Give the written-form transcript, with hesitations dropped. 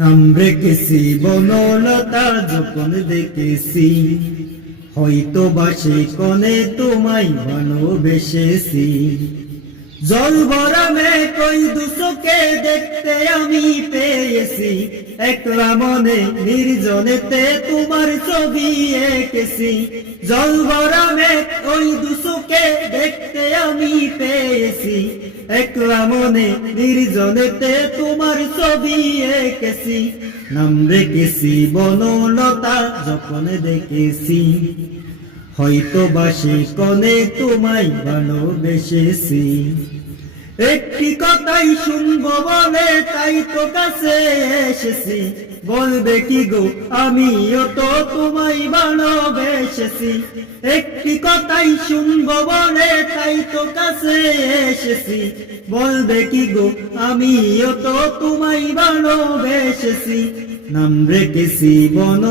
নাম রেখেছি বনলতা যখন দেখেছি, হয়তো বাসে কনে তোমায় ভালোবেসেছি। জল ভরা মেঘ ওই দুচোখে দেখতে আমি পেয়েছি, একলা মনে নির্জনেতে তোমার ছবি এঁকেছি। জল ভরা মেঘ ওই দুচোখে দেখতে আমি পেয়েছি, একলা মনে নির্জনেতে তোমার ছবি এঁকেছি। নাম রেখেছি বনলতা যখন দেখেছি, হয়তো বাসে কনে তোমায় ভালোবেসেছি। একটি কথাই শুনবো বলে তাই তো কাছে এসেছি, বলবে কি গো আমিও তো তোমায় ভালোবেসেছি। একটি কথাই শুনবো বলে তাই তো কাছে এসেছি, বলবে কি গো আমিও তো তোমায় ভালোবেসেছি। নাম রেখেছি বন